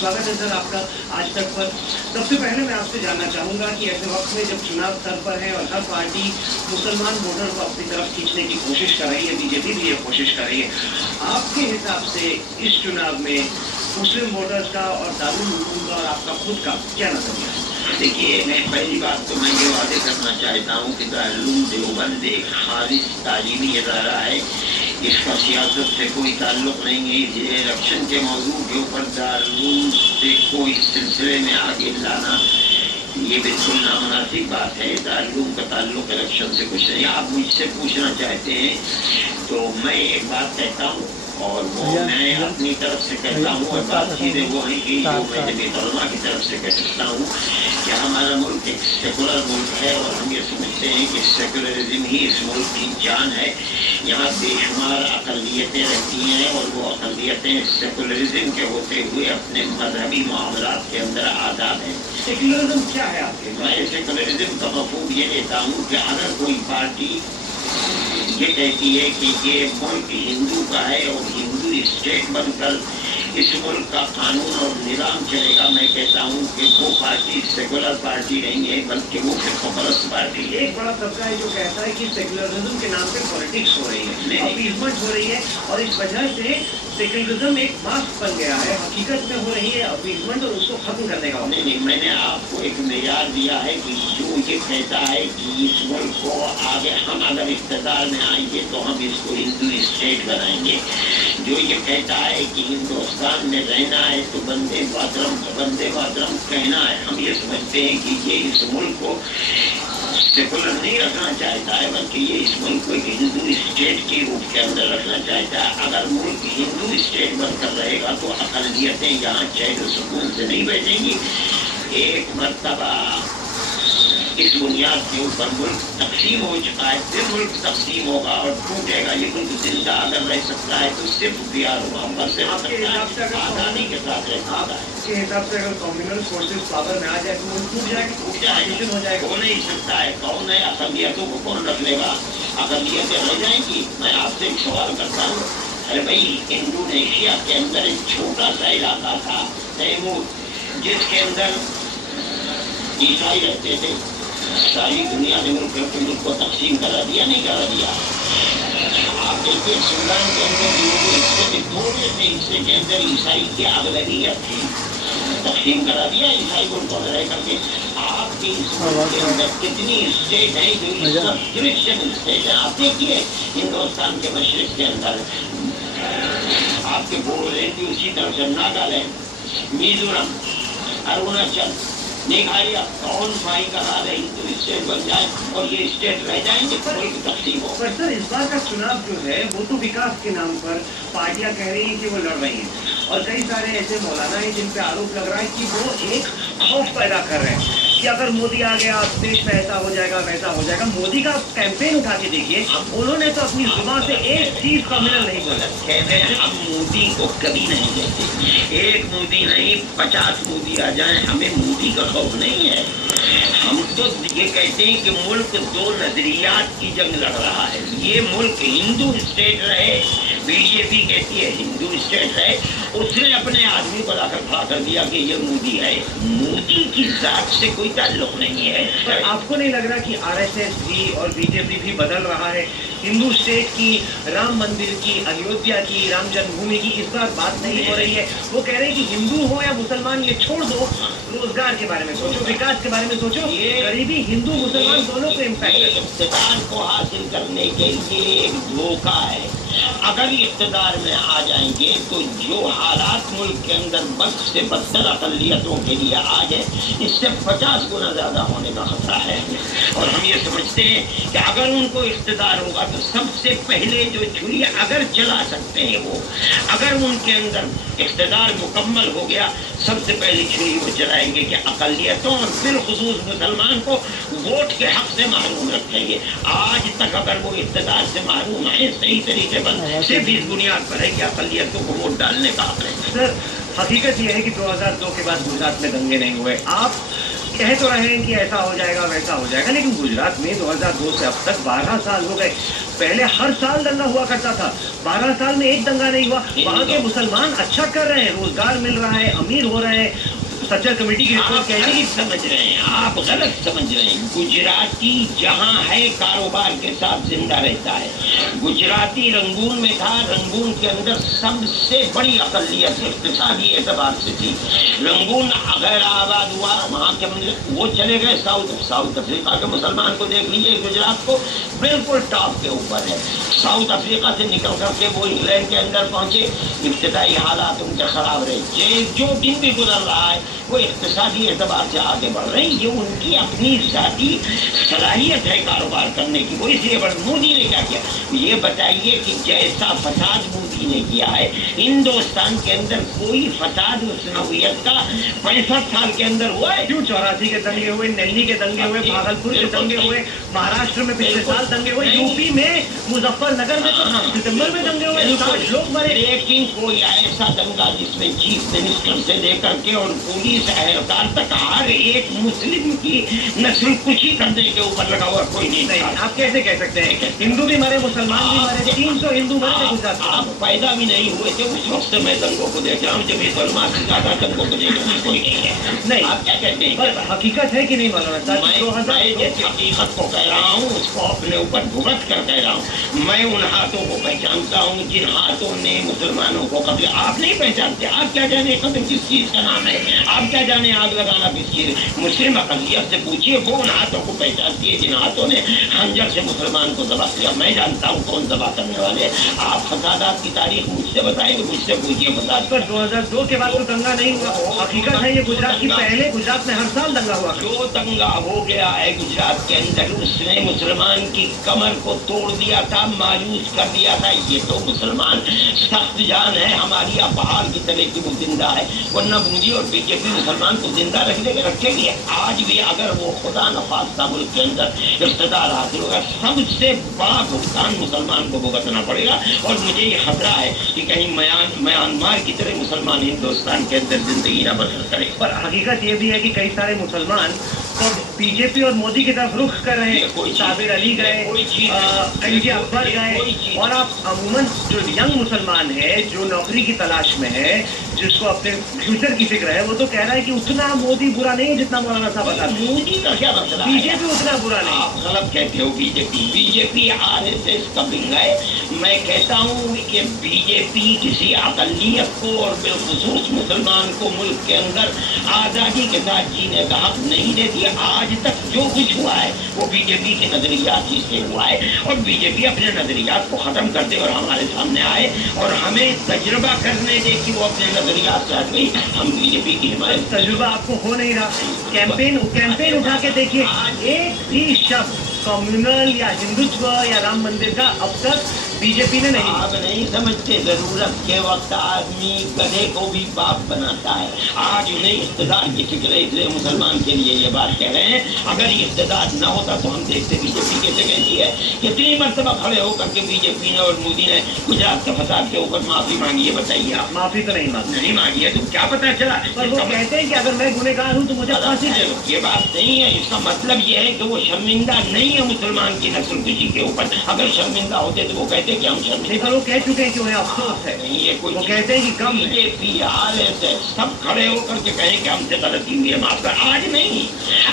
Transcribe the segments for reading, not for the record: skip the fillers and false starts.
स्वागत है सर आपका आज तक पर। सबसे पहले मैं आपसे जानना चाहूँगा कि ऐसे वक्त में जब चुनाव सर पर है और हर पार्टी मुसलमान वोटर को अपनी तरफ खींचने की कोशिश कर रही है, बीजेपी भी ये कोशिश कर रही है, आपके हिसाब से इस चुनाव में मुस्लिम वोटर्स का और दारुल उलूम का और आपका खुद का क्या नजरिया है? देखिए, मैं पहली बात तो मैं ये वादे करना चाहता हूँ कि दारुल उलूम देवबंद एक खालिस तालीमी इदारा है। इसका सियासत से कोई ताल्लुक नहीं है। इस इलेक्शन के मौजू के ऊपर दारुल उलूम से कोई सिलसिले में आगे लाना ये बिल्कुल नामुनासिब बात है। दारुल उलूम का ताल्लुक इलेक्शन से कुछ नहीं। आप मुझसे पूछना चाहते हैं तो मैं एक बात कहता हूँ और वो मैं अपनी तरफ से कहता हूँ और बात सीधे वो है कि जो मैं जमीयत उलमा की तरफ से कह सकता हूँ कि हमारा मुल्क एक सेकुलर मुल्क है और हम ये समझते हैं कि सेकुलरिज्म ही इस मुल्क की जान है। यहाँ बेशुमार अक़लियतें रहती हैं और वो अक़लियतें सेकुलरिज्म के होते हुए अपने मजहबी मामलात के अंदर आज़ाद हैं। सेकुलरिज्म क्या है आपके? मैं सेकुलरिज्म का मफ़हूम ये लेता हूँ कि अगर कोई पार्टी ये कहती है कि ये मुल्क हिंदू का है और हिंदू स्टेट बनकर इस मुल्क का कानून और निज़ाम चलेगा, मैं कहता हूँ कि वो पार्टी सेकुलर पार्टी नहीं है बल्कि वो फिरक़ापरस्त पार्टी है। एक बड़ा तबका है जो कहता है कि सेकुलरिज्म के नाम पे पॉलिटिक्स हो रही है, अपीजमेंट हो रही है और इस वजह से सेकुलरिज्म एक मास्क बन गया है, हकीकत में हो रही है अपीजमेंट और उसको खत्म करने का। नहीं, मैंने आपको एक मेयार दिया है कि जो ये कहता है कि इस मुल्क को आगे हम अगर इक़्तिदार में आएंगे तो हम इसको हिंदू स्टेट बनाएंगे, जो ये कहता है कि हिंदुस्तान में रहना है तो वंदे मातरम कहना है, हम ये समझते हैं कि ये इस मुल्क को सेकुलर नहीं रखना चाहता है बल्कि ये इस मुल्क को एक हिंदू स्टेट के रूप के अंदर रखना चाहता है। अगर मुल्क हिंदू स्टेट बनकर रहेगा तो अक़लियतें यहाँ चैन सुकून से नहीं बैठेंगी। एक मर्तबा इस बुनियाद के ऊपर मुल्क तकसीम हो चुका है, फिर मुल्क तकसीम होगा और टूटेगा। ये मुल्क जिंदा अगर रह सकता है तो सिर्फ प्यार मोहब्बत से आज़ादी के साथ रह सकता है। आपके हिसाब से अगर कम्युनल फोर्सेस पावर में आ जाए तो मुल्क टूट जाएगा, हो जाएगा। हो नहीं सकता है। कौन है अक़लियतों को कौन रख लेगा? अक़लियतें रह जाएंगी। मैं आपसे एक सवाल करता हूँ, अरे भाई, इंडोनेशिया के अंदर एक छोटा सा इलाका था तैमूर, जिसके अंदर ईसाई रहते थे। सारी दुनिया ने मुल्क को तकसीम करा दिया, नहीं करा दिया? आप देखिए सूडान के अंदर थोड़े से हिस्से के अंदर ईसाई की अगलबियत थी, तकसीम करा दिया ईसाई मुल्क को रह करके। आपके इस मुल्क के अंदर कितनी स्टेट है जो क्रिश्चियन स्टेट है? आप देखिए हिंदुस्तान के मशरक़ के अंदर आपके बोडोलैंड की उसी तरह से नागालैंड, मिजोरम, अरुणाचल, मेघालय, कौन भाई का हाल है हिंदू स्टेट बन जाए और ये स्टेट रह जाएंगे कोई तकसीम हो। पर सर, इस बार का चुनाव जो है वो तो विकास के नाम पर पार्टियां कह रही हैं कि वो लड़ रही हैं और कई सारे ऐसे मौलाना हैं जिन पे आरोप लग रहा है कि वो एक खौफ पैदा कर रहे हैं कि अगर मोदी आ गया देश में ऐसा हो जाएगा वैसा हो जाएगा। मोदी का कैंपेन उठा के देखिए, उन्होंने तो अपनी जुबान से एक चीज कम्युनल नहीं बोला। कहते हैं हम मोदी को कभी नहीं कहते, एक मोदी नहीं 50 मोदी आ जाए, हमें मोदी का खौफ नहीं है। हम तो ये कहते हैं कि मुल्क दो नजरियात की जंग लड़ रहा है। ये मुल्क हिंदू स्टेट रहे, बीजेपी कहती है हिंदू स्टेट है, उसने अपने आदमी को लाकर खड़ा कर दिया कि ये मोदी है। मोदी की जात से कोई ताल्लुक नहीं है। पर आपको नहीं लग रहा कि आरएसएस भी और बीजेपी भी बदल रहा है? हिंदू स्टेट की, राम मंदिर की, अयोध्या की, राम जन्मभूमि की इस बार बात नहीं हो रही है। वो कह रहे हैं कि हिंदू हो या मुसलमान ये छोड़ दो, रोजगार के बारे में सोचो, विकास के बारे में सोचो। ये गरीबी हिंदू मुसलमान दोनों को इम्पैक्ट है। इक़्तिदार को हासिल करने के लिए एक धोखा है। अगर इक़्तिदार में आ जाएंगे तो जो हालात मुल्क के अंदर बद से बदतर अक़लियतों के लिए आ गए, इससे 50 गुना ज़्यादा होने का खतरा है। और हम ये समझते हैं कि अगर उनको इक़्तिदार होगा तो सबसे पहले जो छुरी अगर चला सकते हैं वो, अगर उनके अंदर इक़्तिदार मुकम्मल हो गया, सबसे पहली छुरी वो चलाएंगे कि अक़लियतों और बिलख़ुसूस मुसलमान को वोट के हक़ से महरूम रखेंगे। आज तक अगर वो इक़्तिदार से महरूम है सही तरीके पर, सिर्फ इस बुनियाद पर है कि अक़लियतों को वोट डालने का हक़ है। सर, हकीकत यह है कि 2002 के बाद गुजरात में दंगे नहीं हुए। आप कह तो रहे हैं कि ऐसा हो जाएगा वैसा हो जाएगा, लेकिन गुजरात में 2002 से अब तक 12 साल हो गए। पहले हर साल दंगा हुआ करता था, 12 साल में एक दंगा नहीं हुआ। वहाँ के मुसलमान अच्छा कर रहे हैं, रोजगार मिल रहा है, अमीर हो रहे हैं। सच्चर कमेटी की रिपोर्ट कह रही है, समझ रहे हैं आप, गलत समझ रहे हैं। गुजराती जहाँ है कारोबार के साथ जिंदा रहता है। गुजराती रंगून में था, रंगून के अंदर सबसे बड़ी अकलियत इक्तिसादी एतबार से थी। रंगून अगर आबाद हुआ, वहाँ के वो चले गए साउथ अफ्रीका के मुसलमान को देख लीजिए, गुजरात को बिल्कुल टॉप के ऊपर है। साउथ अफ्रीका से निकल करके वो इंग्लैंड के अंदर पहुंचे, इब्तदाई हालात उनके खराब रहे। जो दिन भी गुजर रहा है वो इक्तिसादी एतबार से आगे बढ़ रहे हैं। ये उनकी अपनी ज़ाती सलाहियत है कारोबार करने की। वो इसलिए मोदी ने क्या किया, ये बताइए कि जैसा फसाद मोदी ने किया है, हिंदुस्तान के अंदर कोई फसाद उस नौयत का 65 साल के अंदर हुआ है? क्यों 84 के दंगे हुए, दिल्ली के दंगे हुए, भागलपुर के दंगे हुए, महाराष्ट्र में पिछले साल दंगे हुए, यूपी में मुजफ्फरनगर में तो सितंबर में दंगे हुए, 60 लोग मरे। लेकिन कोई ऐसा दंगा जिसमें चीफ मिनिस्टर से लेकर के और पुलिस एहलकार तक हर एक मुस्लिम की नस्ल कुशी करने के ऊपर लगा हुआ कोई नहीं। आप कैसे कह सकते हैं? हिंदू भी मरे, मुसलमान भी मरे, 300 हिंदू मरे गुजरात। आप पैदा भी नहीं हुए थे उस वक्त मैं दंगों को देख रहा हूँ, जब ये सलमान से ज्यादा दंगों को देख रहा हूँ कोई नहीं है। नहीं, आप क्या कहते हैं? पर हकीकत है कि नहीं मौलाना साहब? मैं जिस हकीकत को कह रहा हूँ उसको अपने ऊपर भुगत कर कह रहा हूँ। मैं उन हाथों को पहचानता हूँ जिन हाथों ने मुसलमानों को कत्ल। आप नहीं पहचानते, आप क्या जाने कत्ल किस चीज का नाम है, आप क्या जाने आग लगाना किस चीज। मुस्लिम अकलियत से पूछिए, वो उन हाथों को पहचानती है जिन हाथों ने खंजर से मुसलमान को दबा किया। मैं जानता हूँ कौन दबा करने वाले। आप फसादात की तारीख मुझसे बताएंगे, मुझसे पूछिए फसाद पर 2002 के बाद तो दंगा नहीं हुआ। हकीकत है ये गुजरात की, पहले गुजरात में हर साल दंगा हुआ। जो दंगा हो गया है गुजरात के अंदर, उसने मुसलमान की कमर को तोड़ दिया था, मायूस कर दिया था। ये तो मुसलमान सख्त जान है, हमारी पहाड़ की तरह की वो जिंदा है, वरना मोदी और बीजेपी मुसलमान को जिंदा रखेगी। आज भी अगर वो खुदा नखास्ता मुल्क के अंदर इख्तिदार हासिल होगा, सबसे बड़ा भुगतान मुसलमान को भुगतना पड़ेगा। और मुझे ये खतरा है कि कहीं म्यांमार की तरह मुसलमान हिंदुस्तान के अंदर जिंदगी न बसर करे। पर हकीकत ये भी है कि कई सारे मुसलमान तो बीजेपी और मोदी की तरफ रुख कर रहे हैं। साबिर अली गए, एनजे अकबर गए, और आप अमूमन जो यंग मुसलमान है, जो नौकरी की तलाश में है, जिसको अपने फ्यूचर की फिक्र है, वो तो कह रहा है कि उतना मोदी बुरा नहीं है जितना मौलाना साहब बता रहे हैं। मोदी का क्या मसला है? बीजेपी उतना बुरा नहीं। आप गलत कहते हो। बीजेपी RSS का विंग है। मैं कहता हूँ कि बीजेपी किसी अकलियत को और बिलखुसूस मुसलमान को मुल्क के अंदर आज़ादी के साथ जीने का हक नहीं देती। आज तक जो कुछ हुआ है वो बीजेपी के नजरियात ही से हुआ है, और बीजेपी अपने नजरियात को खत्म कर दे और हमारे सामने आए और हमें तजुर्बा करने दे कि वो अपने नजरियात से हट गई। हम बीजेपी की हिमायत। तजुर्बा आपको हो नहीं रहा। कैंपेन उठा के देखिए, एक भी शब्द कम्युनल या हिंदुत्व या राम मंदिर का अब तक बीजेपी ने नहीं। आप नहीं समझते, जरूरत के वक्त आदमी गधे को भी बाप बनाता है। आज उन्हें इख्तिदार की फिक्र है, इसलिए मुसलमान के लिए ये बात कह रहे हैं। अगर इख्तिदार न होता तो हम देखते बीजेपी कैसे कहती है। कितनी मरतबा खड़े होकर के बीजेपी ने और मोदी ने गुजरात के फसाद के ऊपर माफी मांगी है, बताइए आप। माफी तो नहीं मांगी है, तो क्या पता चला? पर वो कहते हैं कि अगर मैं गुनहगार हूँ तो मुझे फांसी दे। ये बात नहीं है। इसका मतलब ये है कि वो शर्मिंदा नहीं है मुसलमान की नस्ल कुशी के ऊपर। अगर शर्मिंदा होते तो वो कहते कि हम शर्मिंदा। पर वो कह चुके हैं कि उन्हें अफसोस है। नहीं, ये कोई वो कहते हैं कि कम बीजेपी RSS सब खड़े होकर के कहें कि हमसे गलती हुई है, माफ कर। आज नहीं,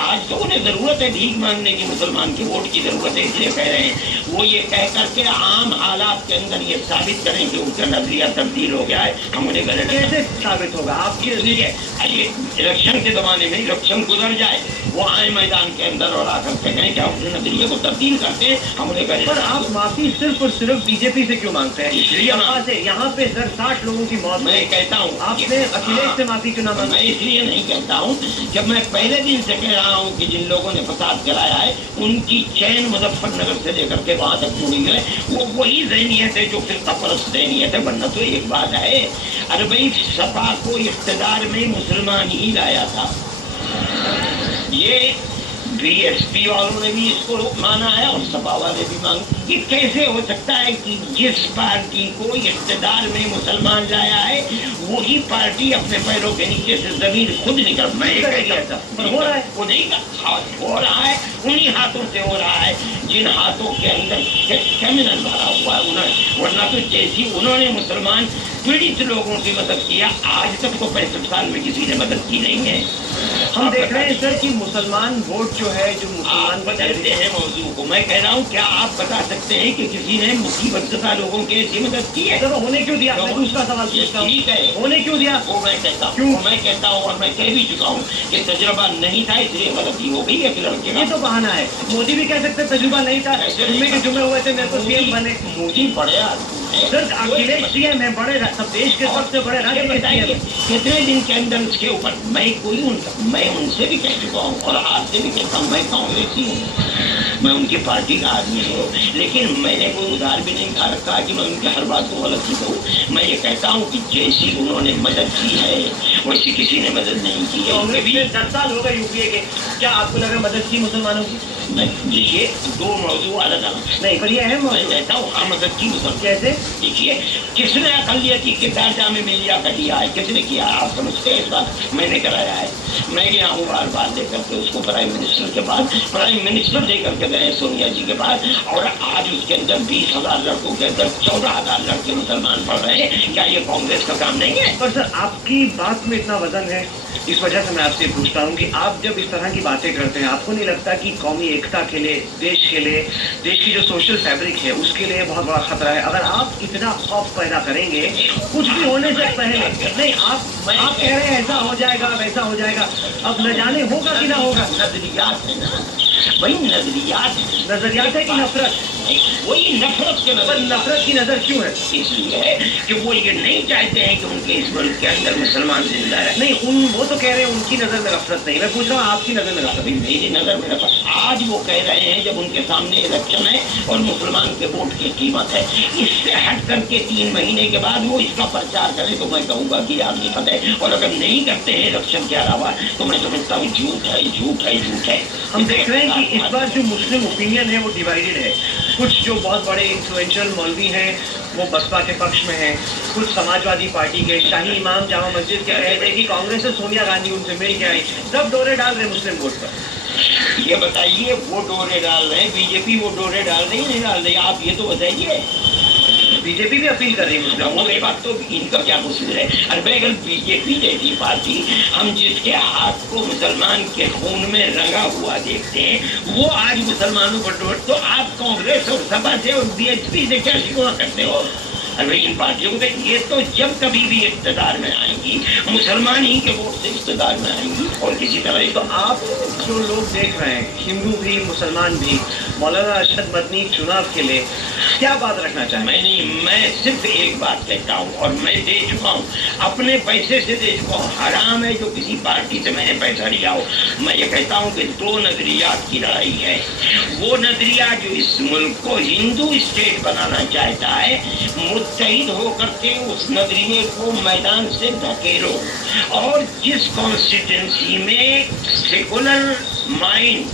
आज तो उन्हें जरूरत है भीख मांगने की, मुसलमान के वोट की जरूरत है, इसलिए कह रहे हैं। वो ये कह करके आम हालात के अंदर ये साबित करें कि उनका नजरिया तब्दील हो गया है, हम उन्हें गलत। कैसे साबित होगा? आपके लिए इलेक्शन के जमाने में इलेक्शन गुजर जाए, वो आए मैदान के अंदर और आकर के कहें कि हम अपने नजरिए को तब्दील करते हैं, हम उन्हें गलत। पर आप माफी सिर्फ और सिर्फ बीजेपी से क्यों मांगते हैं? इसलिए यहाँ पे सर 60 लोगों की मौत। मैं कहता हूँ आपने अखिलेश से माफी क्यों ना मांगी? मैं इसलिए नहीं कहता हूँ, जब मैं पहले दिन से कह रहा हूँ कि जिन लोगों ने फसाद कराया है उनकी चैन मुजफ्फरनगर से लेकर के वहां तक मुड़ी है, वो वही ज़हनियत है जो फिर परस्त ज़हनियत है। वरना तो एक बात है, अरे भाई सपा को इख्तिदार में मुसलमान ही लाया था। ये बीएसपी वालों ने भी इसको माना है और सपा वाले भी मांग। ये कैसे हो सकता है कि जिस पार्टी को इक़्तिदार में मुसलमान लाया है वही पार्टी अपने पैरों के नीचे से जमीन खुद निकल, मैं ये कह दिया था, हो रहा है, वो नहीं हो रहा है, उन्हीं हाथों से हो रहा है जिन हाथों के अंदर क्रिमिनल भरा हुआ है उन्होंने, वरना तो जैसी उन्होंने मुसलमान पीड़ित लोगों की मदद किया, आज तक तो 65 साल में किसी ने मदद की नहीं है। हम देख रहे हैं सर कि मुसलमान वोट जो है, जो मुसलमान बदलते हैं मौजू को। मैं कह रहा हूँ क्या आप बता सकते हैं कि किसी ने मुसीबतज़दा लोगों के ऐसी मदद की है? सर होने क्यों दिया? मैं दूसरा सवाल पूछता हूँ, ठीक है, होने क्यों दिया? वो मैं कहता हूँ, क्यों? मैं कहता हूँ और मैं कह भी चुका हूँ कि तजुर्बा नहीं था इसलिए गलती हो गई एक लड़के ये तो बहाना है। मोदी भी कह सकते तजुर्बा नहीं था, जुम्मे के जुम्मे हुए थे, मेरे को सीएम बने। मोदी बड़े आदमी हैं। सर अखिलेश सीएम है, बड़े सब देश के सबसे बड़े राज्य में बताइए कितने दिन के अंदर उसके ऊपर मैं उनसे भी कह चुका हूँ और आपसे भी कहता हूँ, मैं कांग्रेसी हूँ, मैं उनकी पार्टी का आदमी हूँ, लेकिन मैंने कोई उधार भी नहीं खा रखा कि मैं उनकी हर बात को गलत ही कहूँ। मैं ये कहता हूँ कि जैसी उन्होंने मदद की है वैसी किसी ने मदद नहीं की है। कांग्रेस भी 10 साल हो गए यूपीए के, क्या आपको लगा मदद की मुसलमानों की? ये दो मौजू अलग अलग नहीं, पर ये अहम मैं कहता हूँ हाँ मदद की मुसलमान। कैसे? देखिए किसने अकलियती किरदार जामे मिलिया का दिया है, किसने किया है? आप समझते हैं इस बात? मैंने कराया है, मैं गया हूँ बार बार लेकर के उसको प्राइम मिनिस्टर के पास, प्राइम मिनिस्टर लेकर के गए सोनिया जी के पास, और आज उसके अंदर 20,000 लड़कों के अंदर 14,000 लड़के मुसलमान पढ़ रहे हैं। क्या ये कांग्रेस का काम नहीं है? पर सर आपकी बात में इतना वजन है, इस वजह से मैं आपसे पूछता हूँ कि आप जब इस तरह की बातें करते हैं, आपको नहीं लगता कि कौमी एकता के लिए, देश के लिए, देश की जो सोशल फैब्रिक है उसके लिए बहुत बड़ा खतरा है? अगर आप इतना खौफ पैदा करेंगे कुछ भी होने से पहले, नहीं आप कह रहे हैं ऐसा हो जाएगा वैसा हो जाएगा, अब न जाने होगा कि ना होगा। नजरियात है ना, वही नजरियात है कि नफरत? वही नफरत के नजर। नफरत की नजर क्यों है? इसलिए कि वो ये नहीं चाहते हैं कि उनके इस मुल्क के अंदर मुसलमान जिंदा है। नहीं वो तो कह रहे हैं उनकी नजर में नफरत नहीं, मैं पूछ रहा हूँ आपकी नजर में नफरत? मेरी नजर में नफरत आज वो कह रहे हैं जब उनके सामने इलेक्शन है और मुसलमान के वोट की कीमत है, इससे हट करके 3 महीने के बाद वो इसका प्रचार करें तो मैं कहूँगा कि आपकी फतेह है, और अगर नहीं करते हैं इलेक्शन के अलावा तो मैं समझता हूँ झूठ है, झूठ है, झूठ है। हम देख रहे हैं कि इस बार जो मुस्लिम ओपिनियन है वो डिवाइडेड है। कुछ जो बहुत बड़े इन्फ्लुएंशियल मौलवी हैं वो बसपा के पक्ष में हैं, कुछ समाजवादी पार्टी के शाही इमाम जामा मस्जिद के रहे थे कि कांग्रेस से सोनिया गांधी उनसे मिल के आई, सब डोरे डाल रहे मुस्लिम वोट पर। ये बताइए वो डोरे डाल रहे हैं, बीजेपी वो डोरे डाल रही नहीं डाल रही? आप ये तो बताइए। बीजेपी भी अपील कर रही है मुस्लिमों की बात, तो इनका क्या कसूर है? अरे अगर बीजेपी जैसी पार्टी हम जिसके हाथ को मुसलमान के खून में रंगा हुआ देखते हैं वो आज मुसलमानों पर तो आप कांग्रेस और सपा से और बीएसपी से क्या शिकवा करते हो? अरे इन पार्टियों को ये तो जब कभी भी इक़्तिदार में आएंगी मुसलमान ही के वोट से इक़्तिदार में आएंगी और किसी तरह। तो आप जो लोग देख रहे हैं, हिंदू भी मुसलमान भी, मौलाना अरशद मदनी चुनाव के लिए क्या बात रखना चाहें? मैं सिर्फ एक बात कहता हूँ और मैं दे चुका हूँ, अपने पैसे से दे चुका हूँ। हराम है जो किसी पार्टी से मैंने पैसा लिया हो। मैं ये कहता हूँ कि 2 नजरियात की लड़ाई है। वो नजरिया जो इस मुल्क को हिंदू स्टेट बनाना चाहता है, मुत्तहिद होकर के उस नजरिए को मैदान से धकेलो, और जिस कॉन्स्टिट्यूंसी में सेकुलर माइंड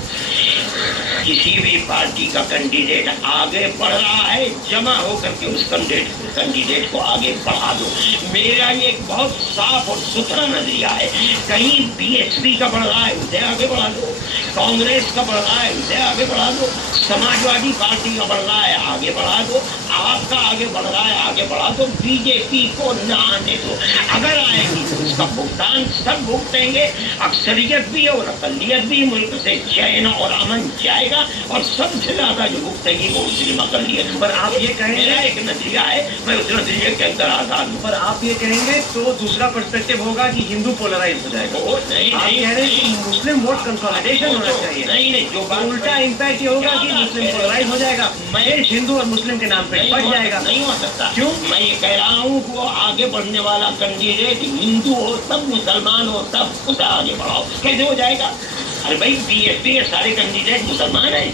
किसी भी पार्टी का कैंडिडेट आगे बढ़ रहा है, जमा होकर के उस कैंडिडेट को आगे बढ़ा दो। मेरा ये एक बहुत साफ और सुथरा नजरिया है। कहीं बीएसपी का बढ़ रहा है उसे आगे बढ़ा दो, कांग्रेस का बढ़ रहा है उसे आगे बढ़ा दो, समाजवादी पार्टी का बढ़ रहा है आगे बढ़ा दो, आपका आगे बढ़ रहा है आगे बढ़ा दो, बीजेपी को न आने दो। अगर आएगी तो उसका भुगतान सब भुगतेंगे, अक्सरियत भी और अकलियत भी। मुल्क से चैन और अमन जाएगा और सबसे ज्यादा जो भुगतेगी वो मुस्लिम अकलियत। पर आप ये कहेंगे, एक नजरिया है, मैं उस नजरिए के अंदर आजाद हूँ। पर आप ये कहेंगे तो दूसरा पर्सपेक्टिव होगा कि हिंदू पोलराइज हो जाएगा। नहीं आप कह रहे हैं कि मुस्लिम वोट कंसोलिडेशन होना चाहिए। नहीं जो बात उल्टा इम्पैक्ट ये होगा कि मुस्लिम पोलराइज हो जाएगा, देश हिंदू और मुस्लिम के नाम पे बढ़ जाएगा। नहीं हो सकता। क्यों? मैं ये कह रहा हूँ कि वो आगे बढ़ने वाला कैंडिडेट हिंदू हो तब मुसलमान हो तब उसे आगे बढ़ाओ। कैसे हो जाएगा? अरे भाई बीएसपी के सारे कैंडिडेट मुसलमान हैं,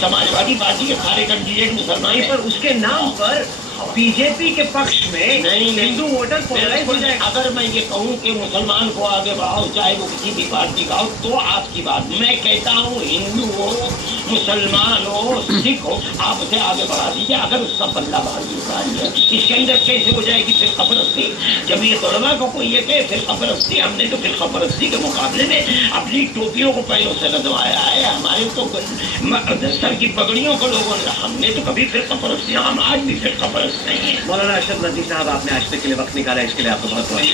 समाजवादी पार्टी के सारे कैंडिडेट मुसलमान हैं, पर उसके नाम पर बीजेपी के पक्ष में नहीं, हिंदू वोटर पोलराइज हो जाएगा। अगर मैं ये कहूँ कि मुसलमान को आगे बढ़ाओ, चाहे वो किसी भी पार्टी का हो, तो आपकी बात। मैं कहता हूँ हिंदू हो, मुसलमान हो, सिख हो, आप उसे आगे बढ़ा दीजिए। अगर उसका पल्ला भारी है, इसके अंदर कैसे हो जाएगी फिर खबरस्ती? जब ये तोलमा को कोई ये कहे फिर खबरस्ती, हमने तो फिर खबरस्ती के मुकाबले में अपनी टोपियों को पैरों से रजवाया है। हमारे तो सर की पगड़ियों को लोगों ने, हमने तो कभी फिर खबरस्ती, हम आज भी फिर खबरस्त नहीं है। मौलाना अशरफ नदवी साहब, आपने आज तक के लिए वक्त निकाला, इसके लिए आपको बहुत बहुत